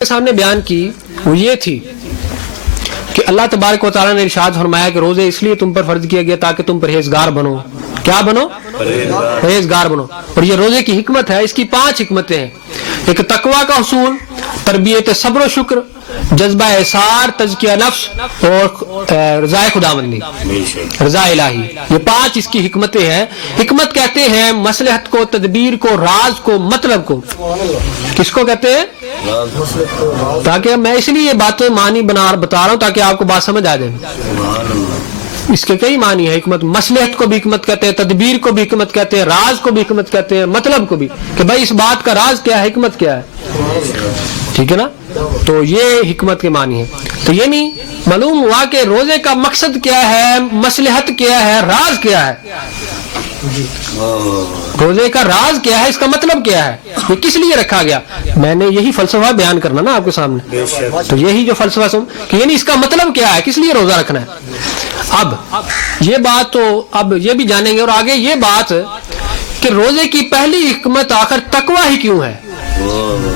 کے سامنے بیان کی وہ یہ تھی کہ اللہ تبارک و تعالیٰ نے ارشاد فرمایا کہ روزے اس لیے تم پر فرض کیا گیا تاکہ تم پرہیزگار بنو. کیا بنو؟ پرہیزگار بنو. اور یہ روزے کی حکمت ہے. اس کی 5 حکمتیں ہیں. ایک تقوی کا حصول، تربیت صبر و شکر، جذبہ احسار، تزکیہ نفس اور رضا خداوندی، رضا الہی. یہ 5 اس کی حکمتیں ہیں. حکمت کہتے ہیں مصلحت کو، تدبیر کو، راز کو، مطلب کو. کس کو کہتے ہیں؟ تاکہ میں اس لیے یہ باتیں معنی بتا رہا ہوں تاکہ آپ کو بات سمجھ آ جائے. اس کے کئی معنی ہے. حکمت، مصلحت کو بھی حکمت کہتے ہیں، تدبیر کو بھی حکمت کہتے ہیں، راز کو بھی حکمت کہتے ہیں، مطلب کو بھی کہ بھائی اس بات کا راز کیا ہے، حکمت کیا ہے. ٹھیک ہے نا؟ تو یہ حکمت کے معنی ہے. تو یہ نہیں معلوم ہوا کہ روزے کا مقصد کیا ہے، مصلحت کیا ہے، راز کیا ہے. روزے کا راز کیا ہے، اس کا مطلب کیا ہے، یہ کس لیے رکھا گیا. میں نے یہی فلسفہ بیان کرنا نا آپ کے سامنے. تو یہی جو فلسفہ کہ یعنی اس کا مطلب کیا ہے، کس لیے روزہ رکھنا ہے. اب یہ بات تو اب یہ بھی جانیں گے. اور آگے یہ بات کہ روزے کی پہلی حکمت آخر تقوی ہی کیوں ہے.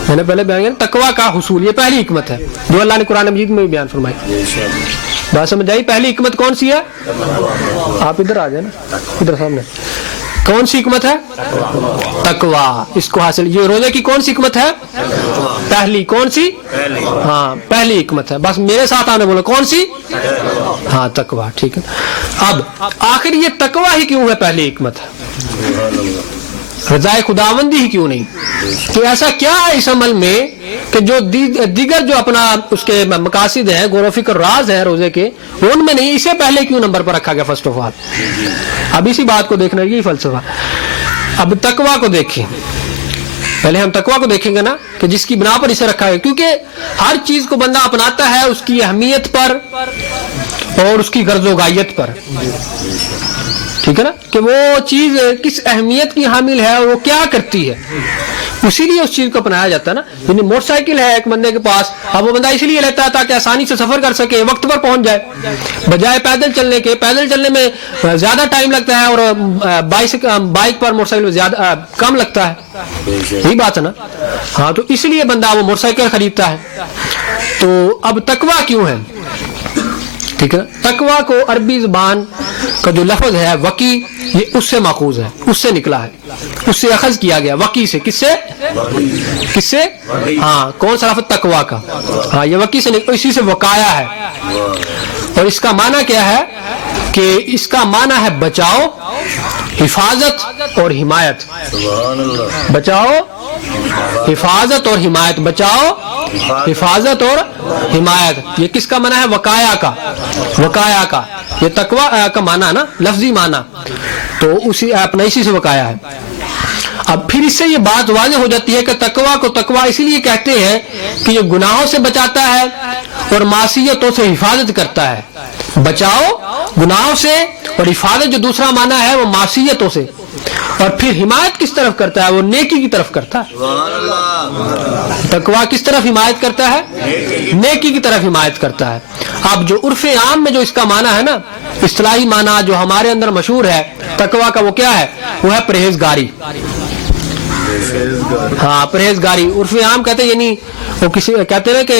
میں نے پہلے بیان کیا تقوی کا حصول، یہ پہلی حکمت ہے جو اللہ نے قرآن مجید میں بھی بیان فرمائی. بات سمجھ آئی؟ پہلی حکمت کون سی ہے؟ آپ ادھر آ جائیں نا، ادھر سامنے. کون سی حکمت ہے؟ تقوی. اس کو حاصل، یہ روزے کی کون سی حکمت ہے؟ پہلی. کون سی؟ ہاں پہلی حکمت ہے. بس میرے ساتھ آنے بولو کون سی؟ ہاں تقوی. ٹھیک ہے. اب آخر یہ تقوی ہی کیوں ہے پہلی حکمت ہے؟ رضا خداوندی ہی کیوں نہیں؟ تو ایسا کیا ہے اس عمل میں کہ جو دیگر جو اپنا اس کے مقاصد ہیں، غور و فکر، راز ہیں روزے کے، ان میں نہیں، اسے پہلے کیوں نمبر پر رکھا گیا فرسٹ آف آل. اب اسی بات کو دیکھنا، یہی فلسفہ. اب تقوی کو دیکھیں. پہلے ہم تقوی کو دیکھیں گے نا کہ جس کی بنا پر اسے رکھا ہے، کیونکہ ہر چیز کو بندہ اپناتا ہے اس کی اہمیت پر اور اس کی غرض و غایت پر. ٹھیک ہے نا؟ کہ وہ چیز کس اہمیت کی حامل ہے اور وہ کیا کرتی ہے، اسی لیے اس چیز کو اپنایا جاتا ہے نا. یعنی موٹر سائیکل ہے ایک بندے کے پاس، اب وہ بندہ اسی لیے لیتا ہے تاکہ آسانی سے سفر کر سکے، وقت پر پہنچ جائے، بجائے پیدل چلنے کے. پیدل چلنے میں زیادہ ٹائم لگتا ہے اور بائک پر موٹر سائیکل زیادہ کم لگتا ہے. یہی بات ہے نا. ہاں تو اس لیے بندہ وہ موٹر سائیکل خریدتا ہے. تو اب تقوی کیوں ہے؟ ٹھیک ہے. تقوی کو عربی زبان کا جو لفظ ہے وقی، یہ اس سے ماخوذ ہے، اس سے نکلا ہے، اس سے اخذ کیا گیا. وقی سے. کس سے؟ کس سے؟ ہاں کون سا لفظ؟ تقوی کا. ہاں یہ وقی سے اسی سے وقایا ہے. اور اس کا معنی کیا ہے کہ اس کا معنی ہے بچاؤ، حفاظت اور حمایت. بچاؤ، حفاظت اور حمایت. بچاؤ، حفاظت اور حمایت. یہ کس کا معنی ہے؟ وقایا کا. وقایا کا. یہ تقوی کا معنی ہے نا، لفظی معنی. تو اسی اپنا اسی سے وقایا ہے. اب پھر اس سے یہ بات واضح ہو جاتی ہے کہ تقوی کو تقوی اس لیے کہتے ہیں کہ یہ گناہوں سے بچاتا ہے اور معصیتوں سے حفاظت کرتا ہے. بچاؤ گناہوں سے اور حفاظت جو دوسرا معنی ہے وہ معصیتوں سے. اور پھر حمایت کس طرف کرتا ہے؟ وہ نیکی کی طرف کرتا ہے. تقوی کس طرف حمایت کرتا ہے؟ نیکی کی طرف حمایت کرتا ہے. اب جو عرف عام میں جو اس کا معنی ہے نا، اصطلاحی معنی جو ہمارے اندر مشہور ہے تقوی کا، وہ کیا ہے؟ وہ ہے پرہیزگاری. ہاں پرہیزگاری. عرف عام کہتے ہیں، یعنی وہ کسی کہتے ہیں کہ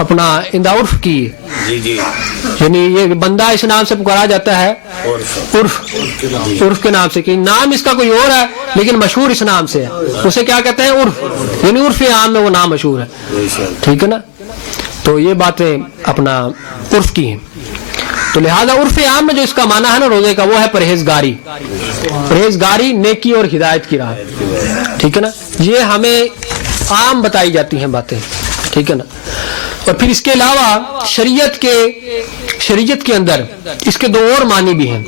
اپنا اندہ عرف کی، یعنی یہ بندہ اس نام سے پکارا جاتا ہے، عرف کے نام سے، کہ نام اس کا کوئی اور ہے لیکن مشہور اس نام سے ہے، اسے کیا کہتے ہیں؟ عرف. یعنی عرف عام میں وہ نام مشہور ہے. ٹھیک ہے نا؟ تو یہ باتیں اپنا عرف کی ہیں. تو لہذا عرف عام میں جو اس کا معنی ہے نا روزے کا، وہ ہے پرہیزگاری. پرہیزگاری، نیکی اور ہدایت کی راہ. ٹھیک ہے نا؟ یہ ہمیں عام بتائی جاتی ہیں باتیں. ٹھیک ہے نا؟ اور پھر اس کے علاوہ شریعت کے اندر اس کے 2 اور معنی بھی ہیں.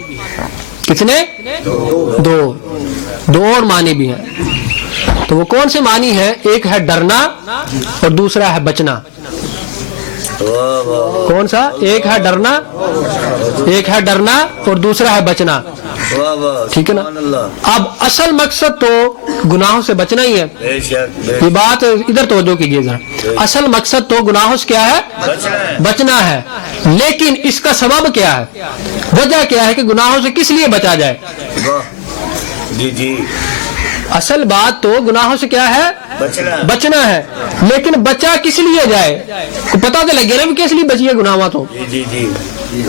کتنے؟ 2 اور معنی بھی ہیں. تو وہ کون سے معنی ہیں؟ ایک ہے ڈرنا اور دوسرا ہے بچنا. کون سا؟ ایک ہے ڈرنا اور دوسرا ہے بچنا. ٹھیک ہے نا؟ اب اصل مقصد تو گناہوں سے بچنا ہی ہے. یہ بات ادھر توجہ کیجیے ذرا. اصل مقصد تو گناہوں سے کیا ہے؟ بچنا ہے. لیکن اس کا سبب کیا ہے؟ وجہ کیا ہے کہ گناہوں سے کس لیے بچا جائے؟ اصل بات تو گناہوں سے کیا ہے؟ بچنا ہے. لیکن بچا کس لیے جائے؟ پتا تو لگے نا کس لیے بچیے گناہوں تو.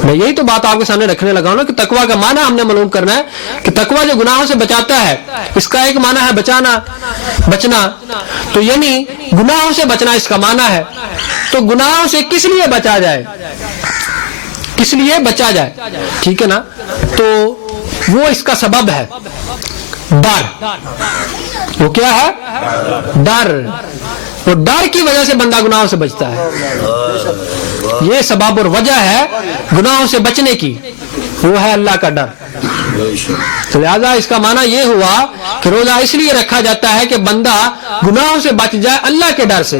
میں یہی تو بات آپ کے سامنے رکھنے لگا ہوں نا کہ تقویٰ کا معنی ہم نے معلوم کرنا ہے کہ تقویٰ جو گناہوں سے بچاتا ہے اس کا ایک معنی ہے بچنا. تو یعنی گناہوں سے بچنا اس کا معنی ہے. تو گناہوں سے کس لیے بچا جائے؟ کس لیے بچا جائے؟ ٹھیک ہے نا. تو وہ اس کا سبب ہے ڈر. وہ کیا ہے؟ ڈر. اور ڈر کی وجہ سے بندہ گناہوں سے بچتا ہے. یہ سبب اور وجہ ہے گناہوں سے بچنے کی، وہ ہے اللہ کا ڈر. تو لہذا اس کا معنی یہ ہوا کہ روزہ اس لیے رکھا جاتا ہے کہ بندہ گناہوں سے بچ جائے اللہ کے ڈر سے.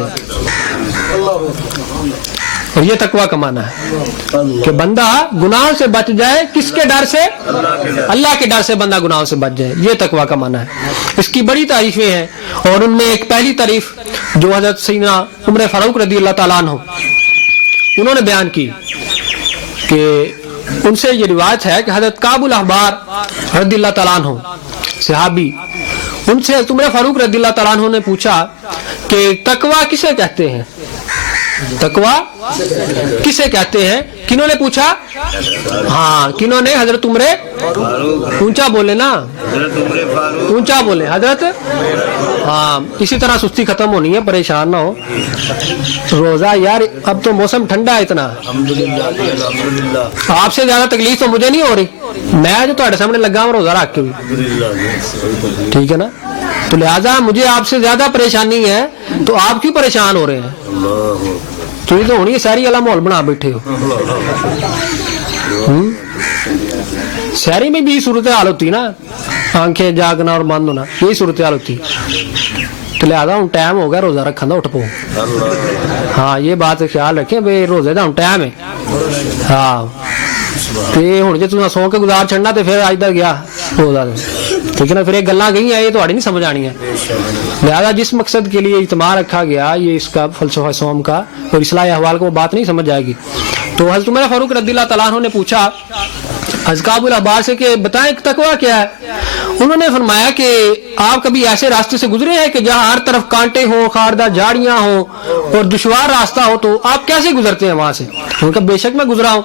اور یہ تقویٰ کا معنی ہے کہ بندہ گناہوں سے بچ جائے. کس کے ڈر سے؟ اللہ کے ڈر سے بندہ گناہوں سے بچ جائے. یہ تقویٰ کا معنی ہے. اس کی بڑی تعریفیں ہیں اور ان میں ایک پہلی تعریف جو حضرت سیدنا عمر فاروق رضی اللہ تعالیٰ عنہ انہوں نے بیان کی کہ ان سے یہ روایت ہے کہ حضرت کعب الاحبار رضی اللہ تعالیٰ عنہ صحابی، ان سے عمر فاروق رضی اللہ تعالیٰ عنہ نے پوچھا کہ تقویٰ کسے کہتے ہیں؟ تقویٰ کسے کہتے ہیں؟ کنہوں نے پوچھا؟ ہاں کنہوں نے؟ حضرت عمر. اونچا بولے نا، اونچا بولے حضرت. ہاں اسی طرح سستی ختم ہونی ہے، پریشان نہ ہو. روزہ یار اب تو موسم ٹھنڈا ہے اتنا، آپ سے زیادہ تکلیف تو مجھے نہیں ہو رہی. میں جو تہاڈے سامنے لگا ہوں روزہ رکھ کے بھی، ٹھیک ہے نا. تو لہٰذا مجھے آپ سے زیادہ پریشانی ہے تو آپ کیوں پریشان ہو رہے ہیں؟ تو یہ تو ہونی ہے ساری والا ماحول بنا بیٹھے ہو. شہری میں بھی صورتحال ہوتی نا، آنکھیں جاگنا اور بند ہونا، یہی صورتحال ہوتی. تو لہٰذا ہوں ٹائم ہو گیا روزہ رکھنا، اٹھ پو. ہاں یہ بات خیال رکھیں بھائی روزے کا ہوں ٹائم ہے. ہاں ہوں جی تم سو کے گزار چڑھنا تو پھر اج تک گیا روزہ، ٹھیک ہے نا. پھر یہ گلاں گئی ہیں یہ تھوڑی نہیں سمجھ آنی ہے. لہٰذا جس مقصد کے لیے اجتماع رکھا گیا یہ اس کا فلسفہ صوم کا اور اصلاح احوال کو وہ بات نہیں سمجھ جائے گی. تو حضرت عمر فاروق رضی اللہ تعالیٰ عنہ نے پوچھا حضرت کعب الاحبار سے کہ بتائیں تقویٰ کیا ہے؟ انہوں نے فرمایا کہ آپ کبھی ایسے راستے سے گزرے ہیں کہ جہاں ہر طرف کانٹے ہوں، خاردار جھاڑیاں ہوں اور دشوار راستہ ہو، تو آپ کیسے گزرتے ہیں وہاں سے؟ ان کا بے شک میں گزرا ہوں.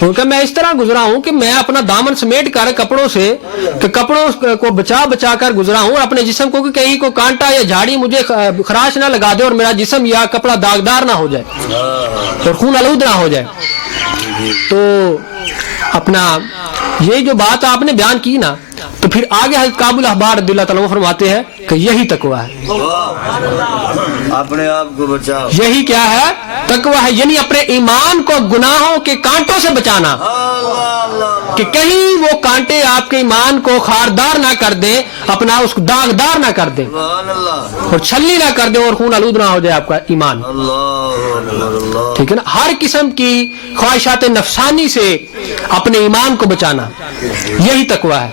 ان کا میں اس طرح گزرا ہوں کہ میں اپنا دامن سمیٹ کر کپڑوں سے کہ کپڑوں کو بچا کر گزرا ہوں اپنے جسم کو کہ کہیں کو کانٹا یا جھاڑی مجھے خراش نہ لگا دے اور میرا جسم یا کپڑا داغدار نہ ہو جائے اور خون آلود نہ ہو جائے. تو اپنا یہ جو بات آپ نے بیان کی نا، تو پھر آگے حضرت کعب الاحبار رضی اللہ تعالیٰ عنہ فرماتے ہیں کہ یہی تقویٰ ہے. اپنے آپ کو بچاؤ. یہی کیا ہے؟ تقویٰ ہے. یعنی اپنے ایمان کو گناہوں کے کانٹوں سے بچانا کہ کہیں وہ کانٹے آپ کے ایمان کو خاردار نہ کر دیں، اپنا اس کو داغدار نہ کر دیں اور چھلنی نہ کر دیں اور خون آلود نہ ہو جائے آپ کا ایمان. ٹھیک ہے نا. ہر قسم کی خواہشات نفسانی سے اپنے ایمان کو بچانا یہی تقویٰ ہے.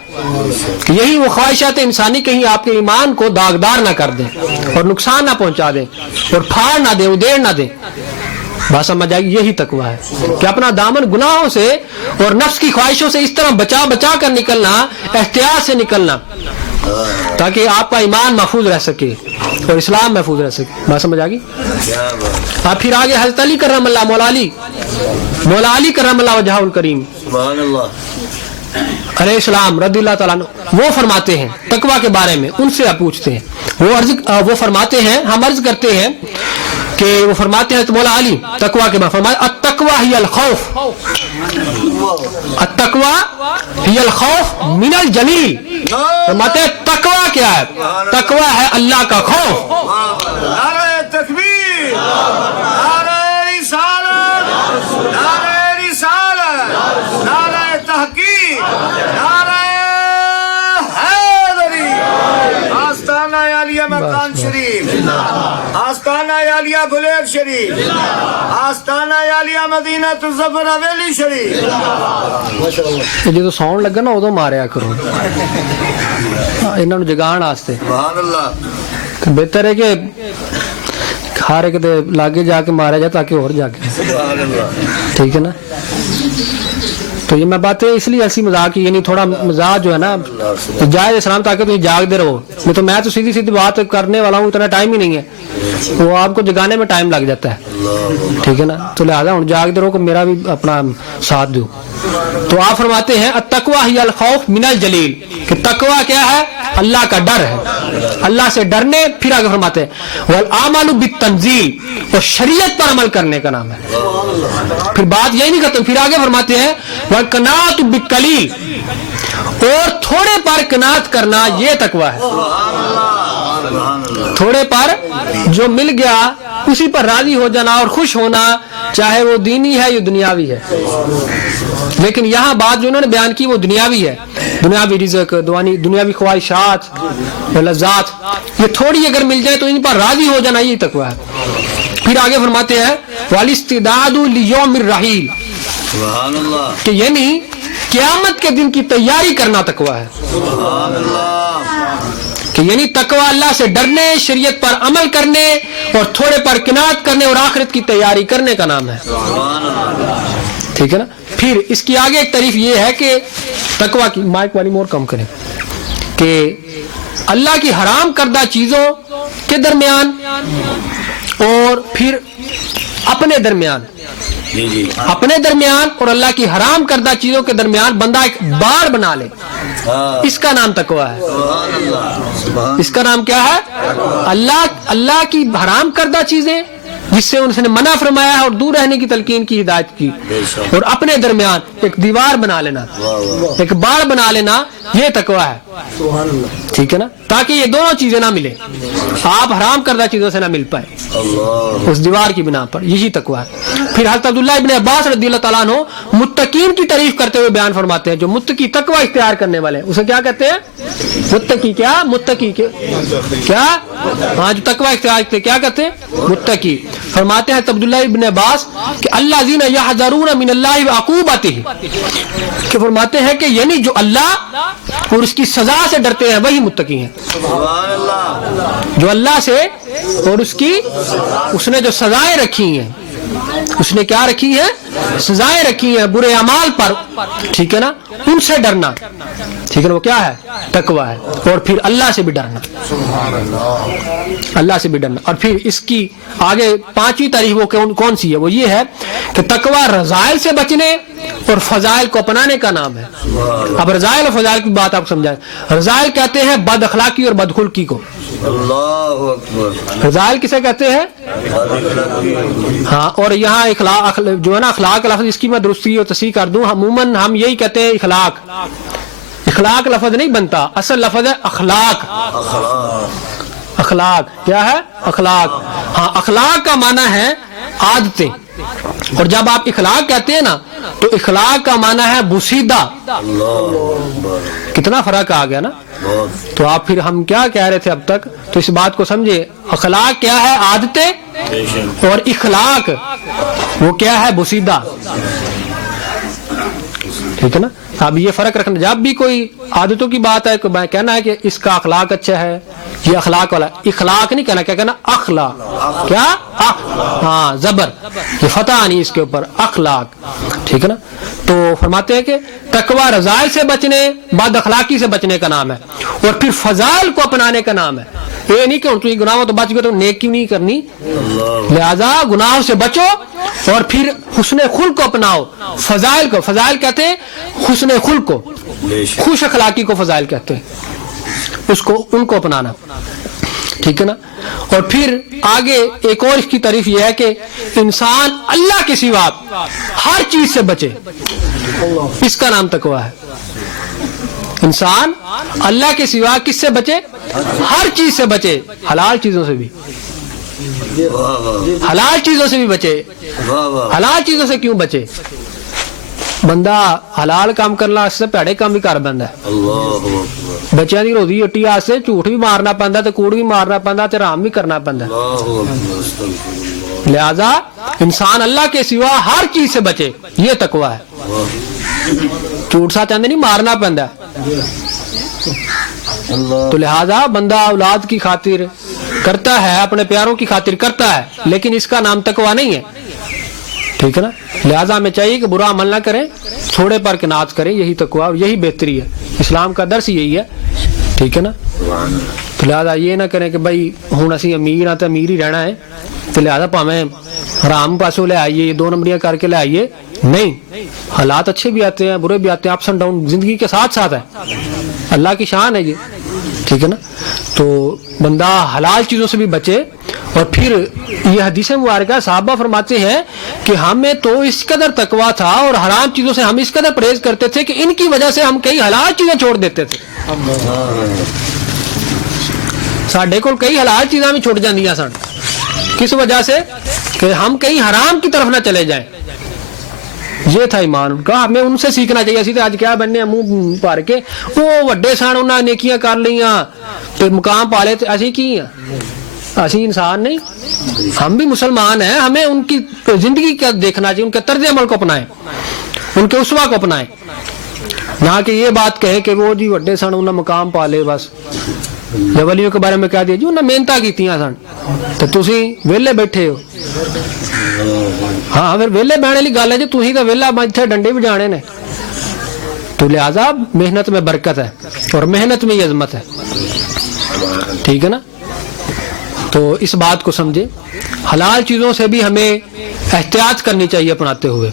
یہی وہ خواہشات انسانی کہیں آپ کے ایمان کو داغدار نہ کر دیں اور نقصان نہ پہنچا دیں اور پھاڑ نہ دیں، ادھیڑ نہ دیں. بات سمجھ آئے گی. یہی تقویٰ ہے کہ اپنا دامن گناہوں سے اور نفس کی خواہشوں سے اس طرح بچا کر نکلنا، احتیاط سے نکلنا تاکہ آپ کا ایمان محفوظ رہ سکے اور اسلام محفوظ رہ سکے. بات سمجھ آ گئی. آپ پھر آگے حضرت علی کرم اللہ، مولا علی کرم اللہ وجہہ الکریم علیہ السلام رضی اللہ تعالیٰ عنہ وہ فرماتے ہیں تقویٰ کے بارے میں. ان سے آپ پوچھتے ہیں. وہ فرماتے ہیں، ہم عرض کرتے ہیں کہ وہ فرماتے ہیں مولا علی تقویٰ کے بارے میں فرماتے التقویٰ ہی الخوف، التقویٰ ہی الخوف من الجلیل. فرماتے ہیں تقویٰ کیا ہے؟ تقویٰ ہے اللہ کا خوف. نعرہ تکبیر، نعرہ رسالت، نعرہ رسالت، نعرہ تحقیق، نعرہ حیدری. آستانہ عالیہ مکان شریف، آستانہ عالیہ بلیک شریف، آستانہ عالیہ مدینہ الظفر حویلی شریف. جدو سون لگا نا ادو ماریا کرو انہوں جگان واسطے. سبحان اللہ. بہتر ہے کہ ہر ایک لاگے جا کے ماریا جائے تاکہ اور جاگے. ٹھیک ہے نا. تو یہ میں باتیں اس لیے ایسی مزاق کی، یعنی تھوڑا مزاج جو ہے نا جائز اسلام تاکہ تم جاگتے رہو، نہیں تو میں تو سیدھی سیدھی بات کرنے والا ہوں، اتنا ٹائم ہی نہیں ہے، وہ آپ کو جگانے میں ٹائم لگ جاتا ہے، ٹھیک ہے نا، تو لہٰذا ہوں جاگتے رہو کہ میرا بھی اپنا ساتھ دو۔ تو آپ فرماتے ہیں التقویٰ ہی الخوف من الجلیل، کہ تقویٰ کیا ہے؟ اللہ کا ڈر ہے، اللہ سے ڈرنے۔ پھر آگے فرماتے ہیں والعمل بالتنزیل، اور شریعت پر عمل کرنے کا نام ہے۔ پھر بات یہی نہیں ختم، پھر آگے فرماتے ہیں والقناعۃ بالقلیل، اور تھوڑے پر قناعت کرنا، یہ تقویٰ ہے۔ تھوڑے پر جو مل گیا اسی پر راضی ہو جانا اور خوش ہونا، چاہے وہ دینی ہے یا دنیاوی ہے۔ لیکن یہاں بات جو انہوں نے بیان کی وہ دنیاوی ہے، دنیاوی رزق، دنیاوی خواہشات، لذات، یہ تھوڑی اگر مل جائے تو ان پر راضی ہو جانا، یہ تقویٰ ہے۔ پھر آگے فرماتے ہیں والاستعداد لیوم الرحیل، کہ یعنی قیامت کے دن کی تیاری کرنا تقویٰ ہے، کہ یعنی تقویٰ اللہ سے ڈرنے، شریعت پر عمل کرنے اور تھوڑے پر قناعت کرنے اور آخرت کی تیاری کرنے کا نام ہے، ٹھیک ہے نا۔ پھر اس کی آگے ایک تعریف یہ ہے کہ تقویٰ کی، مائک والی مور کم کریں، کہ اللہ کی حرام کردہ چیزوں کے درمیان اور پھر اپنے درمیان، اپنے درمیان اور اللہ کی حرام کردہ چیزوں کے درمیان بندہ ایک باڑ بنا لے، اس کا نام تقویٰ ہے۔ اس کا نام کیا ہے؟ اللہ کی حرام کردہ چیزیں جس سے ان سے منع فرمایا ہے اور دور رہنے کی تلقین کی ہدایت کی، اور اپنے درمیان ایک دیوار بنا لینا، ایک باڑ بنا لینا، یہ تقویٰ ہے، ٹھیک ہے نا، تاکہ یہ دونوں چیزیں نہ ملیں، آپ حرام کردہ چیزوں سے نہ مل پائے اس دیوار کی بنا پر، یہی تقویٰ ہے۔ پھر حضرت عبداللہ ابن عباس رضی اللہ تعالیٰ عنہ متقین کی تعریف کرتے ہوئے بیان فرماتے ہیں، جو متقی تقویٰ اختیار کرنے والے، اسے کیا کہتے ہیں؟ متقی۔ کیا متقی کیا؟ ہاں، جو تقویٰ اختیار کرتے کیا کہتے ہیں؟ متقی۔ فرماتے ہیں عبداللہ ابن عباس کہ الذین یحذرون من اللہ وعقوبتہ، کہ فرماتے ہیں کہ یعنی جو اللہ اور اس کی سزا سے ڈرتے ہیں وہی متقی ہیں، جو اللہ سے اور اس نے جو سزائیں رکھی ہیں، اس نے کیا رکھی ہے؟ سزائیں رکھی ہیں برے اعمال پر، ٹھیک ہے نا، ان سے ڈرنا، ٹھیک ہے نا، وہ کیا ہے؟ تقویٰ ہے۔ اور پھر اللہ سے بھی ڈرنا، اللہ سے بھی ڈرنا۔ اور پھر اس کی آگے پانچویں تعریف وہ کون سی ہے؟ وہ یہ ہے کہ تقویٰ رذائل سے بچنے اور فضائل کو اپنانے کا نام ہے۔ اب رذائل اور فضائل کی بات آپ سمجھائیں۔ رذائل کہتے ہیں بد اخلاقی اور بد خلقی کو، رذائل کسے کہتے ہیں؟ ہاں، اور یہاں اخلاق جو ہے نا، اخلاق لفظ اس کی میں درستی اور تصحیح کر دوں، عموماً ہم یہی کہتے ہیں اخلاق، اخلاق لفظ نہیں بنتا، اصل لفظ ہے اخلاق۔ اخلاق کیا ہے؟ اخلاق۔ ہاں، اخلاق کا معنی ہے عادتیں، اور جب آپ اخلاق کہتے ہیں نا تو اخلاق کا معنی ہے بوسیدہ۔ کتنا فرق آ گیا نا۔ تو آپ پھر ہم کیا کہہ رہے تھے اب تک، تو اس بات کو سمجھے، اخلاق کیا ہے؟ عادتیں، اور اخلاق وہ کیا ہے؟ بوسیدہ، ٹھیک ہے نا۔ اب یہ فرق رکھنا، جب بھی کوئی عادتوں کی بات ہے تو میں کہنا ہے کہ اس کا اخلاق اچھا ہے، یہ اخلاق والا، اخلاق نہیں کہنا، کیا کہنا؟ اخلاق۔ کیا؟ ہاں، زبر، یہ فتح نہیں اس کے اوپر، اخلاق، ٹھیک ہے نا۔ تو فرماتے ہیں کہ تقویٰ رذائل سے بچنے، بد اخلاقی سے بچنے کا نام ہے، اور پھر فضائل کو اپنانے کا نام ہے۔ یہ نہیں کہ تم گناہوں تو بچ گئے تو نیکی نہیں کرنی، لہذا گناہوں سے بچو اور پھر حسن خلق کو اپناؤ۔ فضائل کو، فضائل کہتے ہیں حسن خلق کو، خوش اخلاقی کو فضائل کہتے ہیں، اس کو، ان کو اپنانا، ٹھیک ہے نا۔ اور پھر آگے ایک اور اس کی تعریف یہ ہے کہ انسان اللہ کے سوا ہر چیز سے بچے، اس کا نام تقویٰ ہے۔ انسان اللہ کے سوا کس سے بچے؟ ہر چیز سے بچے، حلال چیزوں سے بھی، حلال چیزوں سے بھی بچے۔ حلال چیزوں سے کیوں بچے؟ بندہ حلال کام کرنا اس سے پیڑے کام بھی کر بندہ ہے، بچیاں دی روزی روٹی واسطے جھوٹ بھی مارنا پیندا تے کوڑ بھی مارنا پیندا تے حرام بھی کرنا پیندا، لہذا انسان اللہ کے سوا ہر چیز سے بچے، یہ تقویٰ ہے۔ جھوٹ ساتھ نہیں مارنا پیندا، تو لہذا بندہ اولاد کی خاطر کرتا ہے، اپنے پیاروں کی خاطر کرتا ہے، لیکن اس کا نام تقویٰ نہیں ہے۔ ٹھیک ہے نا. لہٰذا ہمیں چاہیے کہ برا عمل نہ کریں, تھوڑے پر قناعت کریں, یہی تقویٰ اور یہی بہتری ہے. اسلام کا درس یہی ہے, ٹھیک ہے نا. تو لہٰذا یہ نہ کریں کہ بھائی ہوں اسی امیر ہاں تو امیر ہی رہنا ہے, تو لہٰذا پاویں حرام پاسوں لے آئیے, 2 نمبریاں کر کے لے آئیے. نہیں, حالات اچھے بھی آتے ہیں برے بھی آتے ہیں, اپس اینڈ ڈاؤن زندگی کے ساتھ ساتھ ہے, اللہ کی شان ہے یہ, ٹھیک ہے نا. تو بندہ حلال چیزوں سے بھی بچے. اور پھر یہ حدیث مبارکہ صحابہ فرماتے ہیں کہ ہمیں تو اس قدر تقویٰ تھا اور حرام چیزوں سے ہم اس قدر پرہیز کرتے تھے کہ ان کی وجہ سے ہم کئی حلال چیزیں چھوڑ دیتے تھے. ساڈے کول کئی حلال چیزاں بھی چھوٹ جاندیاں سن, کس وجہ سے کہ ہم کہیں حرام کی طرف نہ چلے جائیں. یہ تھا ایمان ان کا, ہمیں ان سے سیکھنا چاہیے. اسی تو اج کیا بننے منہ بھر کے وہ وڈے سن, انہاں نیکیاں کر لیاں تے مقام پا لے, تے اسی کی ہیں, اسی انسان نہیں, ہم بھی مسلمان ہیں. ہمیں ان کی زندگی کا دیکھنا چاہیے, ان کے طرز عمل کو اپنائیں, ان کے اسوہ کو اپنائیں, نہ کہ یہ بات کہیں کہ وہ جی وڈے سن انہاں مقام پا لے بس. ولیوں کے بارے میں کہہ دیا جی انہاں محنتاں کیتیاں سن تے تسی ویلے بیٹھے ہو. ہاں پھر ویلے بہنے والی گل ہے جی, تسی تو ویلا اتنے ڈنڈے بھی جانے نے. تو لہٰذا محنت میں برکت ہے اور محنت میں ہی عظمت ہے, ٹھیک ہے نا. تو اس بات کو سمجھے. حلال چیزوں سے بھی ہمیں احتیاط کرنی چاہیے اپناتے ہوئے,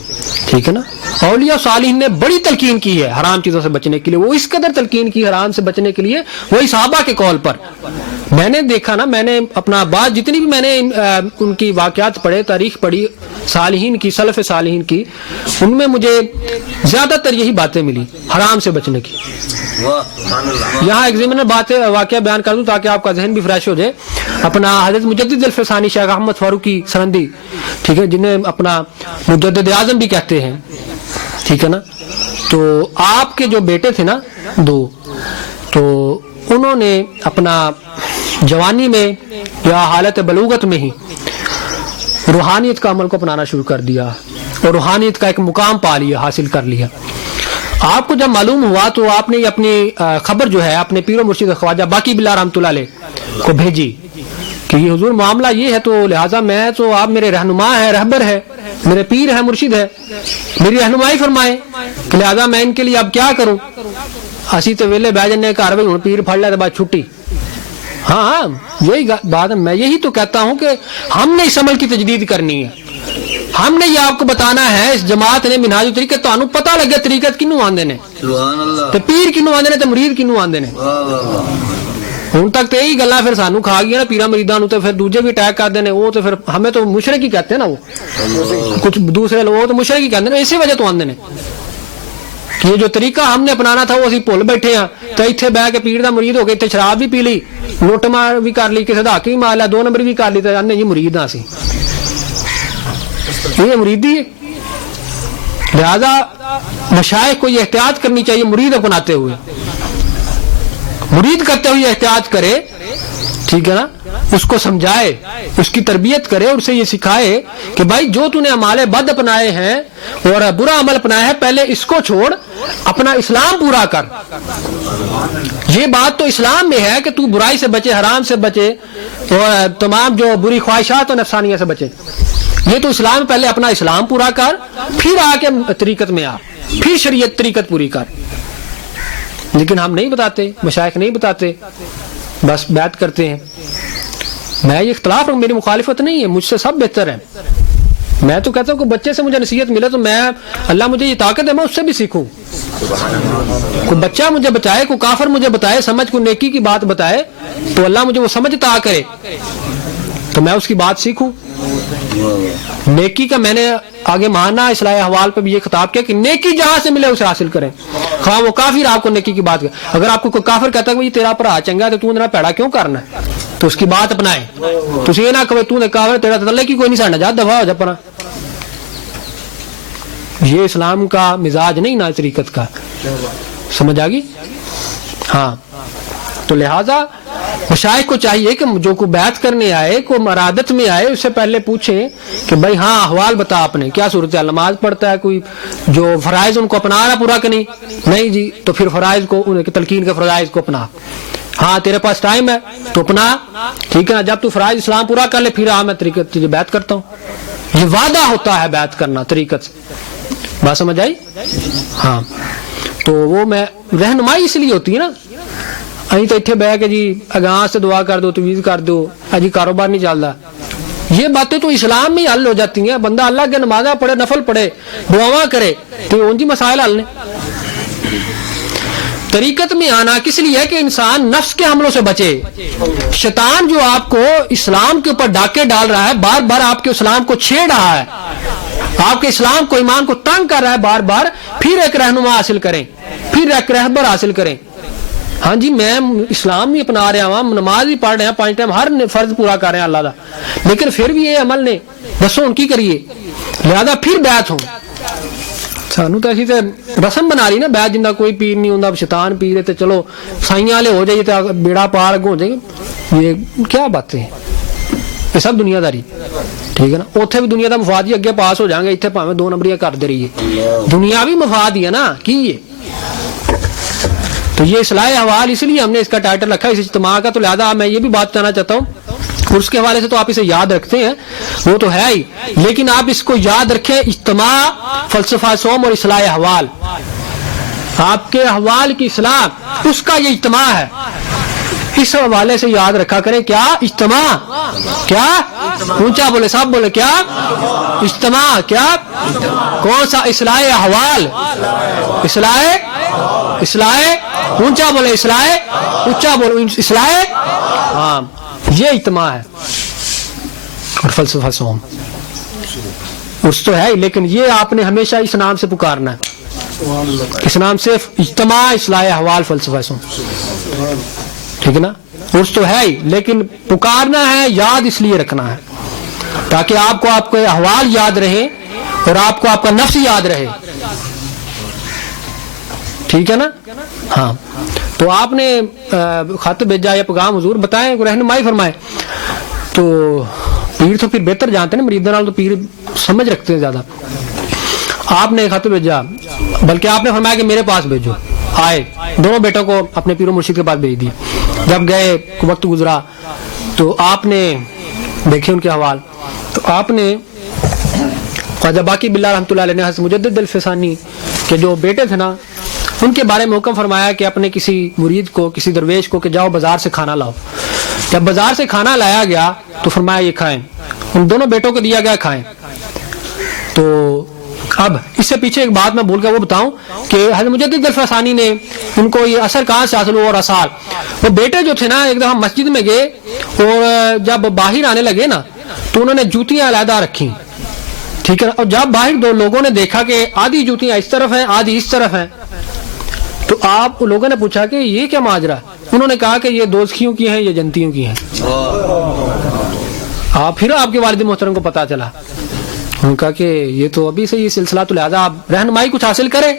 ٹھیک ہے نا. اولیاء صالحین نے بڑی تلقین کی ہے حرام چیزوں سے بچنے کے لیے, وہ اس قدر تلقین کی حرام سے بچنے کے لیے, وہی صحابہ کے قول پر. میں نے دیکھا نا, میں نے اپنا بات جتنی بھی میں نے ان کی واقعات پڑھے, تاریخ پڑھی صالحین کی, سلف صالحین کی, ان میں مجھے زیادہ تر یہی باتیں ملی حرام سے بچنے کی. یہاں ایک ضمن باتیں واقعہ بیان کر دوں تاکہ آپ کا ذہن بھی فریش ہو جائے. اپنا حضرت مجدد الفسانی شیخ احمد فاروقی سرندی, ٹھیک ہے, جنہیں اپنا مجدد اعظم بھی کہتے ہیں, ٹھیک ہے نا. تو آپ کے جو بیٹے تھے نا 2, تو انہوں نے اپنا جوانی میں یا حالت بلوغت میں ہی روحانیت کا عمل کو اپنانا شروع کر دیا اور روحانیت کا ایک مقام پا لیا, حاصل کر لیا. آپ کو جب معلوم ہوا تو آپ نے اپنی خبر جو ہے اپنے پیر و مرشد خواجہ باقی باللہ رحمۃ اللہ علیہ کو بھیجی کہ یہ حضور معاملہ یہ ہے, تو لہٰذا میں تو آپ میرے رہنما ہے, رہبر ہے, میرے پیر ہے, مرشد ہے, میری رہنمائی فرمائیں کہ لہٰذا میں ان کے لیے اب کیا کروں. اسی تو ویلے بہ جانے گھر میں ہوں پیر پھڑ لیا تو بعد چھٹی. ہاں یہی بات, میں یہی تو کہتا ہوں کہ ہم نے اس عمل کی تجدید کرنی ہے. ہم نے یہ آپ کو بتانا ہے, اس جماعت نے منہاج طریقت تانوں پتہ لگے طریقت کنوں آندے نے, تے پیر کنوں آندے نے, تے مرید کنوں آندے نے. ہوں تک تو یہی گلاں پھر سانوں کھا گیا نا پیرا مریداں نوں, تے پھر دوجے بھی اٹیک کرتے ہیں. وہ تو پھر ہمیں تو مشرک ہی کہتے ہیں نا, وہ کچھ دوسرے لوگ تو مشرک ہی کہتے ہیں, اسی وجہ تو آندے نے کہ یہ جو طریقہ ہم نے اپنانا تھا وہ اسی بھول بیٹھے ہیں. تو اتنے بہ کے پیر دا مرید ہو گئے, اتنے شراب بھی پی لی, لوٹ مار بھی کر لی, کسی دا حق بھی مار لیا, 2 نمبر بھی کر لی, تو آنے جی مرید ہاں سی, یہ مریدی ہے. لہذا مشائخ کو یہ احتیاط کرنی چاہیے مرید اپناتے ہوئے, مرید کرتے ہوئے احتیاط کرے, ٹھیک ہے نا. اس کو سمجھائے, اس کی تربیت کرے, اور اسے یہ سکھائے کہ بھائی جو تو نے اعمال بد اپنائے ہیں اور برا عمل اپنایا ہے, پہلے اس کو چھوڑ, اپنا اسلام پورا کر. یہ بات تو اسلام میں ہے کہ تو برائی سے بچے, حرام سے بچے, اور تمام جو بری خواہشات اور نفسانیہ سے بچے. یہ تو اسلام میں پہلے اپنا اسلام پورا کر, پھر آ کے طریقت میں آ, پھر شریعت طریقت پوری کر. لیکن ہم نہیں بتاتے, مشائخ نہیں بتاتے, بس بیعت کرتے ہیں. میں یہ اختلاف میری مخالفت نہیں ہے, مجھ سے سب بہتر ہے. میں تو کہتا ہوں کہ بچے سے مجھے نصیحت ملے تو میں, اللہ مجھے یہ طاقت ہے میں اس سے بھی سیکھوں. کوئی بچہ مجھے بچائے, کوئی کافر مجھے بتائے, سمجھ کو نیکی کی بات بتائے, تو اللہ مجھے وہ سمجھ عطا کرے تو میں اس کی بات سیکھوں. نیکی کا میں نے آگے مانا اصلاح احوال پہ بھی یہ خطاب کیا کہ نیکی جہاں سے ملے اسے حاصل کریں. خواہ وہ کافر آپ کو نیکی کی بات کرے, اگر آپ کو کوئی کافر کہتا ہے کہ تیرا بھرا چنگا تو میرا پیڑا کیوں کرنا ہے, تو اس کی بات اپنائے. تو یہ نہ کہ تو نے کافر, تیرا تلے کی کوئی نہیں سڑنا, جا دفاع ہو جا پنا. یہ اسلام کا مزاج نہیں نا طریقت کا, سمجھ آ گئی. ہاں تو لہذا مشائخ کو چاہیے کہ جو کو بیعت کرنے آئے, کو مرادت میں آئے, اس سے پہلے پوچھیں کہ بھائی ہاں احوال بتا آپ نے کیا صورتحال, نماز پڑھتا ہے کوئی, جو فرائض ان کو اپنا رہا پورا کہ نہیں جی, تو پھر فرائض کو, ان کی تلقین کے فرائض کو اپنا. ہاں تیرے پاس ٹائم ہے تو اپنا, ٹھیک ہے نا. جب تو فرائض اسلام پورا کر لے پھر میں طریقے تجھے بیعت کرتا ہوں. یہ وعدہ ہوتا ہے بیعت کرنا طریقت سے. بات سمجھ آئی؟ ہاں. تو وہ میں رہنمائی اس لیے ہوتی ہے نا. ائیں تو اتنے بہ کے جی اگاں سے دعا کر دو تویز کر دو جی کاروبار نہیں چلتا. یہ باتیں تو اسلام میں حل ہو جاتی ہیں. بندہ اللہ کے نمازیں پڑھے, نفل پڑھے, دعاواں کرے تو ان کی مسائل حل نے. طریقت میں آنا کس لیے ہے کہ انسان نفس کے حملوں سے بچے. شیطان جو آپ کو اسلام کے اوپر ڈاکے ڈال رہا ہے, بار بار آپ کے اسلام کو چھیڑ رہا ہے, آپ کے اسلام کو ایمان کو تنگ کر رہا ہے بار بار. پھر ایک رہنما حاصل کریں, پھر ایک رہبر حاصل کریں. ہاں جی میں اسلام بھی اپنا رہا ہوں, نماز بھی پڑھ رہے ہیں 5 ٹائم, ہر فرض پورا کر رہے ہیں اللہ کا, لیکن پھر بھی یہ عمل نے دسو ان کی کریے. لہذا پھر بیعت ہوں. سانو تو ایسی تے رسم بنا لی نا بیعت, جنہ کوئی پیر نہیں ہوں, شیطان پیر ہے تو چلو سائیاں والے ہو جائیے تو بیڑا پار اگوں ہو جائے. یہ کیا باتیں ہیں, یہ سب دنیا داری. ٹھیک ہے نا. اتنے بھی دنیا کا مفاد ہی اگے پاس ہو جائیں گے, اتنے پاویں 2 نمبریاں کرتے رہیے. دنیاوی مفاد ہی ہے نا کی یہ. تو یہ اصلاح احوال اس لیے ہم نے اس کا ٹائٹل رکھا اس اجتماع کا. تو لہٰذا میں یہ بھی بات کہنا چاہتا ہوں, اور اس کے حوالے سے تو آپ اسے یاد رکھتے ہیں, وہ تو ہے ہی, لیکن آپ اس کو یاد رکھیں اجتماع, فلسفہ صوم اور اصلاح احوال. آپ کے احوال کی اصلاح اس کا یہ اجتماع ہے. اس حوالے سے یاد رکھا کریں کیا اجتماع, کیا اونچا بولے سب بولے کیا اجتماع, کیا کون سا اصلاح احوال, اصلاح اونچا بولے اصلاح, اونچا بولے اصلاح. ہاں یہ اجتماع ہے. اور فلسفہ صوم اس تو ہے, لیکن یہ آپ نے ہمیشہ اس نام سے پکارنا ہے, اس نام سے اجتماع, اصلاح احوال, فلسفہ صوم. ٹھیک ہے نا. اس تو ہے ہی, لیکن پکارنا ہے, یاد اس لیے رکھنا ہے تاکہ آپ کو آپ کے احوال یاد رہے اور آپ کو آپ کا نفس یاد رہے. ٹھیک ہے نا. ہاں تو آپ نے خط بھیجا یا پیغام حضور بتائیں, رہنمائی فرمائے. تو پیر تو پھر بہتر جانتے ہیں نا, مریدوں نال تو پیر سمجھ رکھتے ہیں زیادہ. آپ نے خط بھیجا, بلکہ آپ نے فرمایا کہ میرے پاس بھیجو. آئے, دونوں بیٹوں کو اپنے پیر و مرشد کے پاس بھیج دیا. جب گئے وقت گزرا تو آپ نے دیکھے ان کے حوال. تو آپ نے خواجہ باقی باللہ رحمۃ اللہ علیہ نے حضرت مجدد الفسانی کے جو بیٹے تھے نا, ان کے بارے میں حکم فرمایا کہ اپنے کسی مرید کو, کسی درویش کو کہ جاؤ بازار سے کھانا لاؤ. جب بازار سے کھانا لایا گیا تو فرمایا یہ کھائیں. ان دونوں بیٹوں کو دیا گیا کھائیں. تو اب اس سے پیچھے ایک بات میں بھول گیا وہ بتاؤں کہ حضرت مجدد الفسانی نے ان کو یہ اثر کہاں سے حاصل ہوا, اور اثار وہ بیٹے جو تھے نا ایک دفعہ مسجد میں گئے اور جب باہر آنے لگے نا تو انہوں نے جوتیاں علیحدہ رکھی. ٹھیک ہے. اور جب باہر 2 لوگوں نے دیکھا کہ آدھی جوتیاں اس طرف ہیں آدھی اس طرف ہیں, تو آپ لوگوں نے پوچھا کہ یہ کیا ماجرا. انہوں نے کہا کہ یہ دوزخیوں کی ہیں, یہ جنتیوں کی ہیں. پھر آپ کے والد محترم کو پتا چلا. انہوں نے کہا کہ یہ تو ابھی سے یہ سلسلہ, تو لہٰذا آپ رہنمائی کچھ حاصل کریں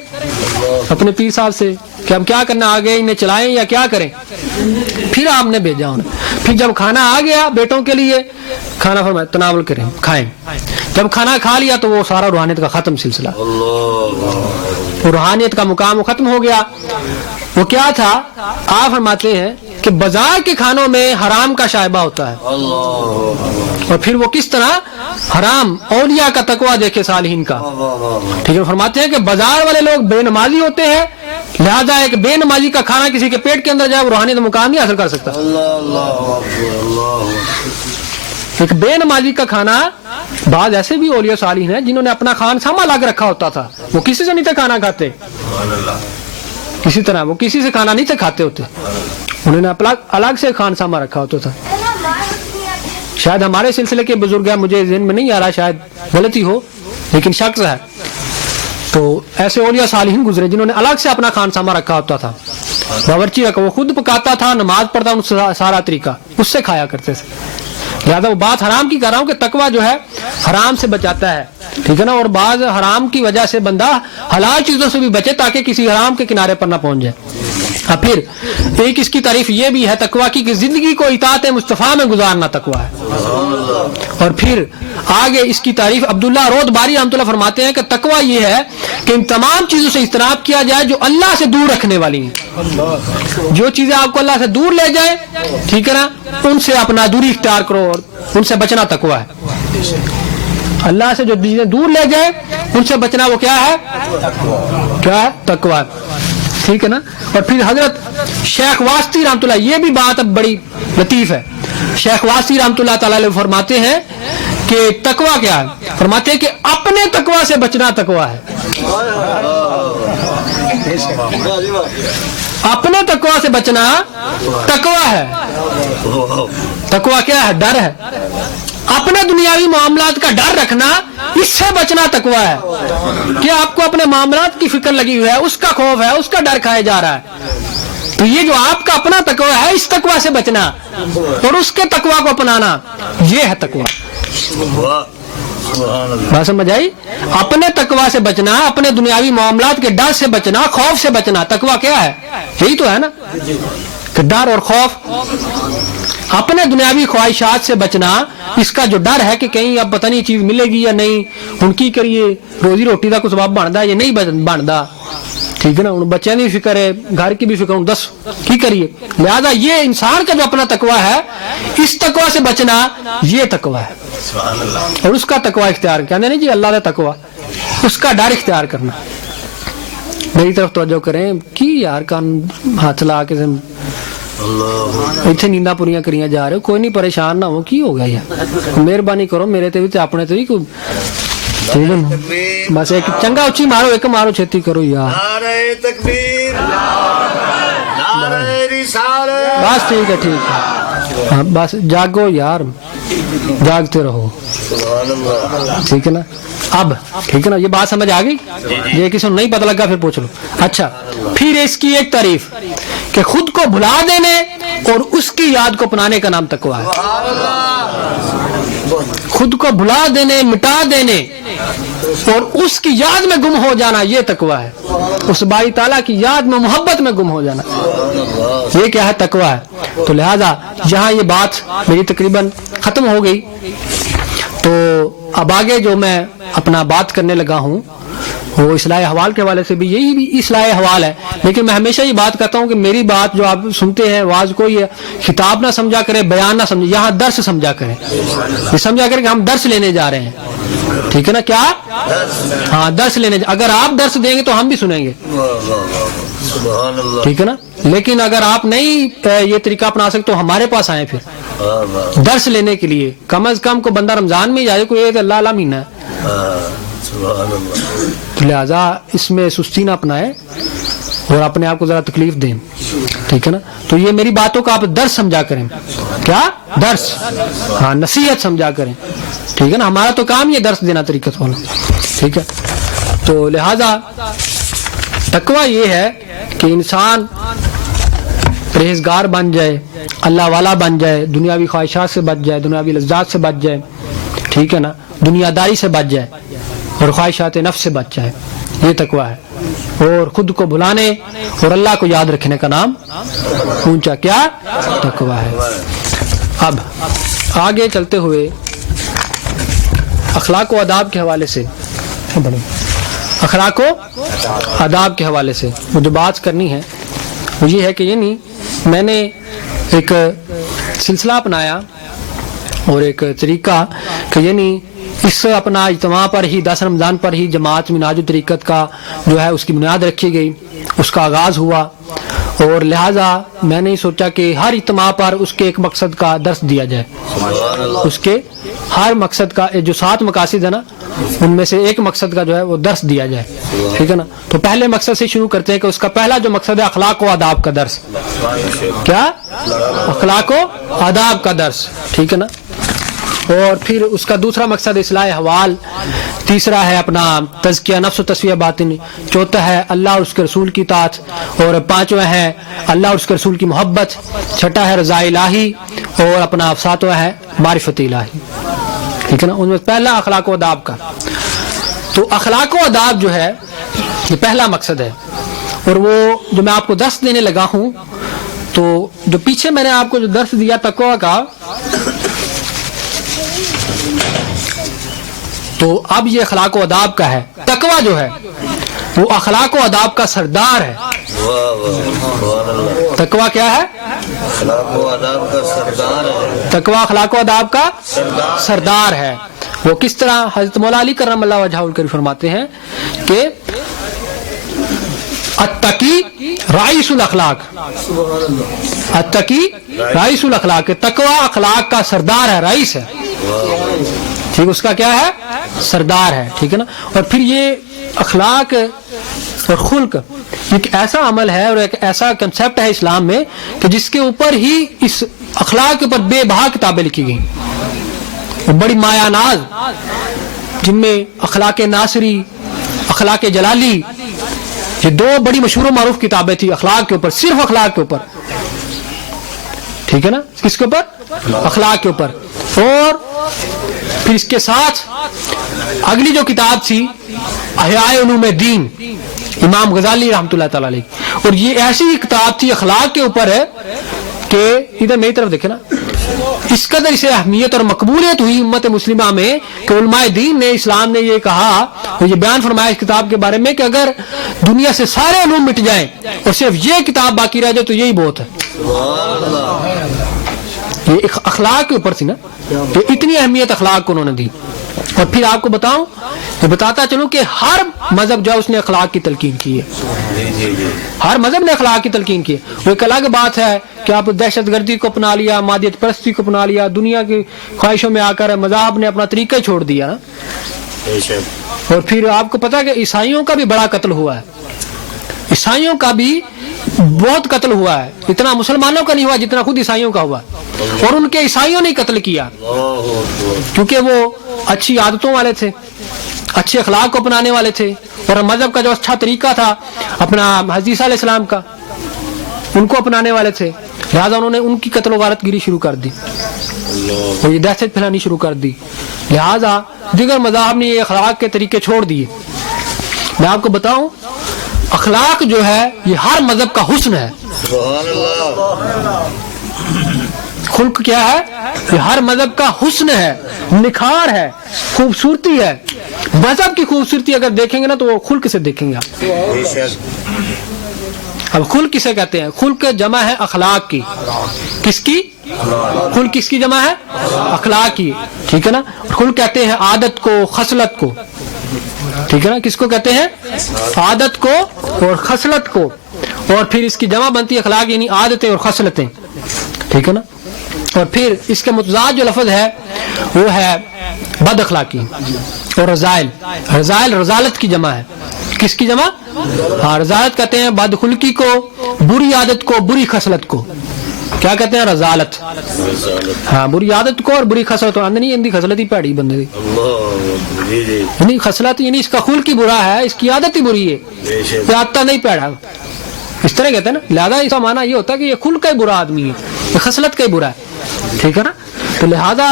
اپنے پیر صاحب سے کہ ہم کیا کرنا, آگے انہیں چلائیں یا کیا کریں. پھر آپ نے بھیجا انہیں. پھر جب کھانا آ گیا بیٹوں کے لیے, کھانا فرمایا تناول کریں, کھائیں. جب کھانا کھا لیا تو وہ سارا روحانیت کا ختم سلسلہ, روحانیت کا مقام وہ ختم ہو گیا. وہ کیا تھا, آپ فرماتے ہیں کہ بازار کے کھانوں میں حرام کا شائبہ ہوتا ہے, اور پھر وہ کس طرح حرام اولیاء کا تقویٰ دیکھے صالحین کا. ٹھیک ہے. فرماتے ہیں کہ بازار والے لوگ بے نمازی ہوتے ہیں, لہذا ایک بے نمازی کا کھانا کسی کے پیٹ کے اندر جائے وہ روحانیت مقام نہیں حاصل کر سکتا. ایک بے نمازی کا کھانا, بعض ایسے بھی اولیاء صالحین ہیں جنہوں نے اپنا خان ساما الگ رکھا ہوتا تھا, وہ کسی سے نہیں تھے کھانا کھاتے, کسی طرح وہ کسی سے کھانا نہیں تھے کھاتے ہوتے, انہوں نے الگ سے خان ساما رکھا ہوتا تھا. شاید ہمارے سلسلے کے بزرگ ہیں, مجھے ذہن میں نہیں آ رہا, شاید غلطی ہو لیکن شخص ہے. تو ایسے اولیاء صالحین گزرے جنہوں نے الگ سے اپنا خان ساما رکھا ہوتا تھا, باورچی رکھا, وہ خود پکاتا تھا, نماز پڑھتا, ان سے سارا طریقہ اس سے کھایا کرتے تھے. لہٰذا وہ بات حرام کی کر رہا ہوں کہ تقویٰ جو ہے حرام سے بچاتا ہے. ٹھیک ہے نا. اور بعض حرام کی وجہ سے بندہ حلال چیزوں سے بھی بچے تاکہ کسی حرام کے کنارے پر نہ پہنچ جائے. پھر ایک اس کی تعریف یہ بھی ہے تقویٰ کی کہ زندگی کو اطاعت مصطفیٰ میں گزارنا تقویٰ ہے. اور پھر آگے اس کی تعریف عبداللہ رود باری رحمۃ اللہ فرماتے ہیں کہ تقویٰ یہ ہے کہ ان تمام چیزوں سے اجتناب کیا جائے جو اللہ سے دور رکھنے والی ہیں. جو چیزیں آپ کو اللہ سے دور لے جائیں, ٹھیک ہے نا, ان سے اپنا دوری اختیار کرو اور ان سے بچنا تقویٰ ہے. اللہ سے جو چیزیں دور لے جائے ان سے بچنا وہ کیا ہے؟ کیا ہے؟ تقویٰ. ٹھیک ہے نا. اور پھر حضرت شیخ واسطی رحمۃ اللہ، یہ بھی بات اب بڑی لطیف ہے. شیخ واسطی رحمۃ اللہ تعالی علیہ فرماتے ہیں کہ تقویٰ کیا ہے؟ فرماتے ہیں کہ اپنے تقویٰ سے بچنا تقویٰ ہے. اپنے تقویٰ سے بچنا تقویٰ ہے. تقویٰ کیا ہے؟ ڈر ہے. اپنے دنیاوی معاملات کا ڈر رکھنا، اس سے بچنا تقویٰ ہے. کہ آپ کو اپنے معاملات کی فکر لگی ہوئی ہے، اس کا خوف ہے، اس کا ڈر کھایا جا رہا ہے، تو یہ جو آپ کا اپنا تقویٰ ہے، اس تقویٰ سے بچنا اور اس کے تقویٰ کو اپنانا، یہ ہے تقویٰ. بات سمجھ آئی؟ اپنے تقویٰ سے بچنا، اپنے دنیاوی معاملات کے ڈر سے بچنا، خوف سے بچنا. تقویٰ کیا ہے؟ یہی تو ہے نا کہ ڈر اور خوف. اپنے دنیاوی خواہشات سے بچنا، اس کا جو ڈر ہے کہ کہیں اب پتہ نہیں چیز ملے گی یا نہیں، ان کی کریے روزی روٹی کا کچھ سبب بنتا ہے یا نہیں بنتا. ٹھیک ہے نا. ان بچوں کی فکر ہے، گھر کی بھی فکر، دس کی کریے. لہذا یہ انسان کا جو اپنا تقویٰ ہے، اس تقویٰ سے بچنا یہ تقویٰ ہے. اور اس کا تقویٰ اختیار کہتے نہیں جی اللہ کا تقویٰ، اس کا ڈر اختیار کرنا. میری طرف توجہ کریں کی یار کان ہاتھ لا کے اتنے نینداں پوریاں کریاں جا رہے ہو. کوئی نہیں پریشان نہ ہو. کی ہو گیا یار؟ مہربانی کرو میرے تے بھی اپنے تے بھی کوئی. بس ایک چنگا اچھی مارو، ایک مارو چھتی کرو یار. نعرہ تکبیر، نعرہ رسالت. بس ٹھیک ہے ٹھیک ہے. ہاں بس جاگو یار، جاگتے رہو. ٹھیک ہے نا. اب ٹھیک ہے نا. یہ بات سمجھ آ گئی؟ یہ کسی کو نہیں پتہ لگا پھر پوچھ لو. اچھا پھر اس کی ایک تعریف کہ خود کو بھلا دینے اور اس کی یاد کو اپنانے کا نام تقویٰ ہے. خود کو بھلا دینے، مٹا دینے اور اس کی یاد میں گم ہو جانا، یہ تقویٰ ہے. اس باری تعالیٰ کی یاد میں، محبت میں گم ہو جانا، یہ کیا ہے؟ تقویٰ ہے. تو لہذا یہاں یہ بات میری تقریباً ختم ہو گئی. تو اب آگے جو میں اپنا بات کرنے لگا ہوں وہ اصلاح احوال کے حوالے سے بھی، یہی بھی اصلاح احوال ہے. لیکن میں ہمیشہ یہ بات کرتا ہوں کہ میری بات جو آپ سنتے ہیں واز کو یہ خطاب نہ سمجھا کریں، بیان نہ سمجھیں، یہاں درس سمجھا کریں. یہ سمجھا کریں کہ ہم درس لینے جا رہے ہیں. ٹھیک ہے نا. کیا؟ ہاں درس لینے. اگر آپ درس دیں گے تو ہم بھی سنیں گے. ٹھیک ہے نا. لیکن اگر آپ نہیں یہ طریقہ اپنا سکتے تو ہمارے پاس آئیں پھر درس لینے کے لیے. کم از کم کو بندہ رمضان میں جائے، کوئی اللہ اللہ مہینہ ہے. لہذا اس میں سستی نہ اپنائے اور اپنے آپ کو ذرا تکلیف دیں. ٹھیک ہے نا. تو یہ میری باتوں کا آپ درس سمجھا کریں. کیا درس؟ ہاں نصیحت سمجھا کریں. ٹھیک ہے نا. ہمارا تو کام یہ درس دینا طریقہ ہونا. ٹھیک ہے. تو لہذا تقویٰ یہ ہے کہ انسان پرہیزگار بن جائے، اللہ والا بن جائے، دنیاوی خواہشات سے بچ جائے، دنیاوی لذات سے بچ جائے. ٹھیک ہے نا. دنیا داری سے بچ جائے اور خواہشات نفس سے بچ جائے، یہ تقویٰ ہے. اور خود کو بھلانے اور اللہ کو یاد رکھنے کا نام اونچا کیا؟ تقویٰ ہے. اب آگے چلتے ہوئے اخلاق و آداب کے حوالے سے، اخلاق و آداب کے حوالے سے مجھے بات کرنی ہے. وہ یہ ہے کہ یعنی میں نے ایک سلسلہ اپنایا اور ایک طریقہ کہ یعنی اس اپنا اجتماع پر ہی 10 رمضان پر ہی جماعت منہاج الطریقت کا جو ہے اس کی بنیاد رکھی گئی، اس کا آغاز ہوا. اور لہٰذا میں نے سوچا کہ ہر اجتماع پر اس کے ایک مقصد کا درس دیا جائے. اس کے ہر مقصد کا جو 7 مقاصد ہے نا، ان میں سے ایک مقصد کا جو ہے وہ درس دیا جائے. ٹھیک ہے نا. تو پہلے مقصد سے شروع کرتے ہیں کہ اس کا پہلا جو مقصد ہے اخلاق و آداب کا درس. کیا؟ اخلاق و آداب کا درس. ٹھیک ہے نا. اور پھر اس کا دوسرا مقصد اصلاح احوال، تیسرا ہے اپنا تزکیہ نفس و تصفیہ باطنی، چوتھا ہے اللہ اور اس کے رسول کی اطاعت، اور پانچواں ہے اللہ اور اس کے رسول کی محبت، چھٹا ہے رضا الہی، اور اپنا ساتواں ہے معرفت الہی. ٹھیک ہے نا. ان میں پہلا اخلاق و آداب کا. تو اخلاق و آداب جو ہے یہ پہلا مقصد ہے. اور وہ جو میں آپ کو درس دینے لگا ہوں، تو جو پیچھے میں نے آپ کو جو درس دیا تقویٰ کا، تو اب یہ اخلاق و آداب کا ہے. تقویٰ جو ہے وہ اخلاق و آداب کا سردار ہے. تقویٰ کیا ہے؟ اخلاق و آداب کا سردار ہے. تقویٰ اخلاق و آداب کا سردار ہے. وہ کس طرح حضرت مولا علی کرم اللہ وجہہ الکریم فرماتے ہیں کہ التقی رئیس الاخلاق، التقی رئیس الاخلاق، تقوی اخلاق کا سردار ہے، رئیس ہے، ٹھیک، اس کا کیا ہے؟ سردار ہے، ٹھیک ہے نا. اور پھر یہ اخلاق اور خلق ایک ایسا عمل ہے اور ایک ایسا کنسیپٹ ہے اسلام میں کہ جس کے اوپر ہی، اس اخلاق کے اوپر بے بہا کتابیں لکھی گئیں، بڑی مایا ناز، جن میں اخلاق ناصری، اخلاق جلالی، یہ دو بڑی مشہور و معروف کتابیں تھی اخلاق کے اوپر، صرف اخلاق کے اوپر، ٹھیک ہے نا، کس کے اوپر؟ اخلاق کے اوپر. اور پھر اس کے ساتھ اگلی جو کتاب تھی احیاء علوم دین، امام غزالی رحمۃ اللہ تعالی علیہ، اور یہ ایسی کتاب تھی اخلاق کے اوپر ہے کہ ادھر میری طرف دیکھیں نا، اس قدر اسے اہمیت اور مقبولیت ہوئی امت مسلمہ میں کہ علماء دین نے، اسلام نے یہ کہا، یہ بیان فرمایا اس کتاب کے بارے میں کہ اگر دنیا سے سارے علوم مٹ جائیں اور صرف یہ کتاب باقی رہ جائے تو یہی بہت ہے. یہ اخلاق کے اوپر تھی نا، کہ اتنی اہمیت اخلاق کو انہوں نے دی. اور پھر آپ کو بتاؤں، میں بتاتا چلوں کہ ہر مذہب جو ہے اس نے اخلاق کی تلقین کی ہے، ہر مذہب نے اخلاق کی تلقین کی ہے. وہ ایک الگ بات ہے کہ آپ دہشت گردی کو اپنا لیا، مادیت پرستی کو اپنا لیا، دنیا کی خواہشوں میں آ کر مذہب نے اپنا طریقہ چھوڑ دیا. اور پھر آپ کو پتا کہ عیسائیوں کا بھی بڑا قتل ہوا ہے، عیسائیوں کا بھی بہت قتل ہوا ہے، اتنا مسلمانوں کا نہیں ہوا جتنا خود عیسائیوں کا ہوا. اور ان کے عیسائیوں نے قتل کیا کیونکہ وہ اچھی عادتوں والے تھے، اچھے اخلاق کو اپنانے والے تھے، اور مذہب کا جو اچھا طریقہ تھا اپنا حضرت عیسیٰ علیہ السلام کا، ان کو اپنانے والے تھے، لہٰذا انہوں نے ان کی قتل و غارت گیری شروع کر دی اور یہ دہشت پھیلانی شروع کر دی. لہٰذا دیگر مذاہب نے یہ اخلاق کے طریقے چھوڑ دیے. میں آپ کو بتاؤں، اخلاق جو ہے یہ ہر مذہب کا حسن ہے. خلق کیا ہے؟ یہ ہر مذہب کا حسن ہے، نکھار ہے، خوبصورتی ہے. مذہب کی خوبصورتی اگر دیکھیں گے نا تو وہ خلق سے دیکھیں گے آپ. اب خلق کسے کہتے ہیں؟ خلق جمع ہے اخلاق کی. کس کی؟ خلق کس کی جمع ہے؟ اخلاق کی، ٹھیک ہے نا. خلق کہتے ہیں عادت کو، خصلت کو، ٹھیک ہے نا. کس کو کہتے ہیں؟ عادت کو اور خصلت کو. اور پھر اس کی جمع بنتی ہے اخلاق، یعنی عادتیں اور خصلتیں، ٹھیک ہے نا. اور پھر اس کے متضاد جو لفظ ہے وہ ہے بد اخلاقی اور رذائل. رذائل رذالت کی جمع ہے. کس کی جمع؟ ہاں، رذالت کہتے ہیں بد خلقی کو، بری عادت کو، بری خصلت کو. کیا کہتے ہیں؟ رذالت. ہاں، بری عادت کو اور بری خصلت. نہیں، اندھی خصلت ہی پیڑی بندے دی، نہیں خصلت یعنی اس کا خلق ہی برا ہے، اس کی عادت ہی بری ہے، یہ عادت نہیں پیڑا، اس طرح کہتے ہیں نا. لہذا اس کا معنی یہ ہوتا ہے کہ یہ خلق کا ہی برا آدمی ہے، یہ خصلت کا ہی برا ہے، ٹھیک ہے نا. تو لہذا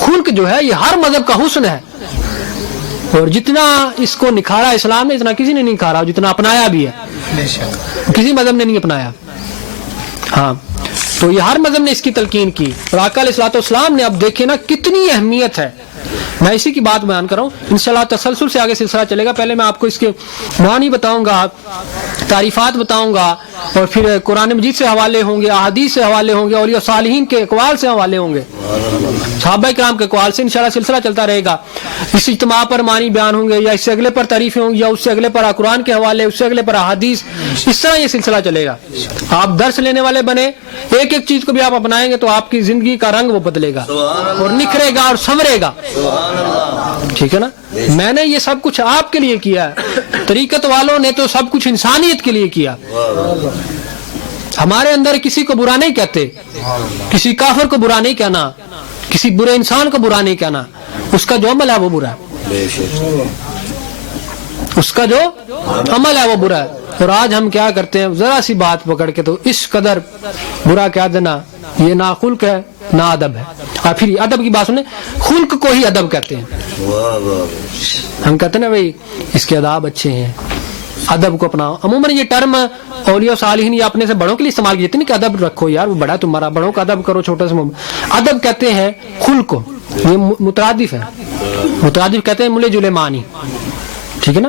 خلق جو ہے یہ ہر مذہب کا حسن ہے، اور جتنا اس کو نکھارا اسلام نے اتنا کسی نے نہیں نکھارا، جتنا اپنایا بھی ہے کسی مذہب نے نہیں اپنایا. ہاں، تو یہ ہر مذہب نے اس کی تلقین کی. اور آقا علیہ الصلوۃ والسلام نے، اب دیکھیں نا کتنی اہمیت ہے. میں اسی کی بات بیان کر رہا ہوں، انشاءاللہ تسلسل سے آگے سلسلہ چلے گا. پہلے میں آپ کو اس کے معنی بتاؤں گا، تعریفات بتاؤں گا، اور پھر قرآن مجید سے حوالے ہوں گے، احادیث سے حوالے ہوں گے، اولیاء صالحین کے اقوال سے حوالے ہوں گے، صحابہ کرام کے اقوال سے. انشاءاللہ سلسلہ چلتا رہے گا. اس اجتماع پر معنی بیان ہوں گے، یا اس سے اگلے پر تعریفیں ہوں گی، یا اس سے اگلے پر قرآن کے حوالے، اس سے اگلے پر احادیث. اس طرح یہ سلسلہ چلے گا. آپ درس لینے والے بنے، ایک ایک چیز کو بھی آپ اپنائیں گے تو آپ کی زندگی کا رنگ وہ بدلے گا اور نکھرے گا اور سنورے گا، ٹھیک ہے نا. میں نے یہ سب کچھ آپ کے لیے کیا ہے، طریقت والوں نے تو سب کچھ انسانیت کے لیے کیا. ہمارے اندر کسی کو برا نہیں کہتے، کسی کافر کو برا نہیں کہنا، کسی برے انسان کو برا نہیں کہنا. اس کا جو عمل ہے وہ برا ہے، اس کا جو عمل ہے وہ برا ہے. اور آج ہم کیا کرتے ہیں، ذرا سی بات پکڑ کے تو اس قدر برا کہہ دینا، یہ نہ خلق ہے نہ ادب ہے. اور پھر ادب کی بات سنیں، خلق کو ہی ادب کہتے ہیں. ہم کہتے ہیں نا بھائی اس کے آداب اچھے ہیں، ادب کو اپناؤ. عموماً یہ ٹرم اولیاء صالحین یا اپنے سے بڑوں کے لیے استعمال کیے نہیں کہ ادب رکھو یار، وہ بڑا تمہارا، بڑوں کا ادب کرو، چھوٹا سے ادب کہتے ہیں خلق کو. یہ مترادف ہے، مترادف کہتے ہیں ملے جلے معنی، ٹھیک ہے نا.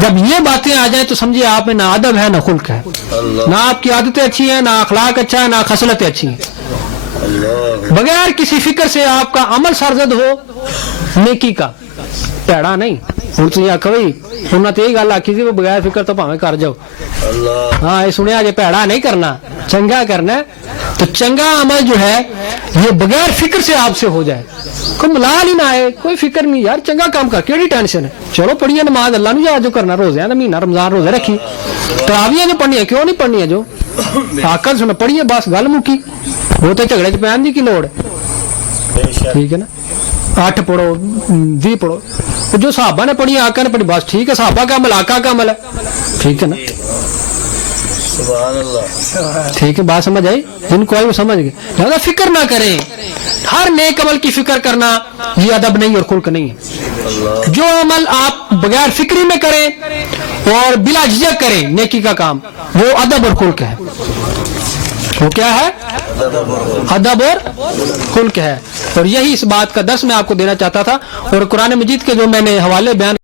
جب یہ باتیں آ جائیں تو سمجھیے آپ میں نہ ادب ہے نہ خلق ہے, نہ آپ کی عادتیں اچھی ہیں, نہ اخلاق اچھا ہے, نہ خصلتیں اچھی ہیں. بغیر کسی فکر سے آپ کا عمل سرزد ہو نیکی کا, پیڑا نہیں. ہوں تھی آخو بھائی انہوں نے تو یہی گل آخی تھی وہ بغیر فکر تو پاویں کر جاؤ. ہاں یہ سنیا جی پیڑا نہیں کرنا, چنگا کرنا ہے. تو چنگا عمل جو ہے یہ بغیر فکر سے آپ سے ہو جائے, کوئی ملال ہی نہ آئے, کوئی فکر نہیں یار چنگا کام کر, کیڑی ٹینشن ہے, چلو پڑھیے نماز اللہ نے یاد جو کرنا, روزے کا مہینہ رمضان روزے رکھی, تراویاں جو پڑھنی ہے کیوں نہیں پڑھنی ہے, جو آکر سن پڑھیے بس گل مکی, وہ تو جھگڑے چ پہن کی لوڑ ہے. ٹھیک ہے نا, 8 پڑھو 20 پڑھو, جو صحابہ نے پڑھی آقا نے پڑھی بس ٹھیک ہے, صحابہ کا عمل آقا کا عمل ہے. ٹھیک ہے نا, سبحان اللہ. ٹھیک ہے بات سمجھ آئی, جن کو آئی وہ سمجھ گئے. لہٰذا فکر نہ کریں, ہر نیک عمل کی فکر کرنا یہ ادب نہیں اور خلق نہیں ہے. جو عمل آپ بغیر فکری میں کریں اور بلا جھجک کریں نیکی کا کام, وہ ادب اور خلق ہے. وہ کیا ہے؟ ادب اور خلق ہے. اور یہی اس بات کا درس میں آپ کو دینا چاہتا تھا. اور قرآن مجید کے جو میں نے حوالے بیان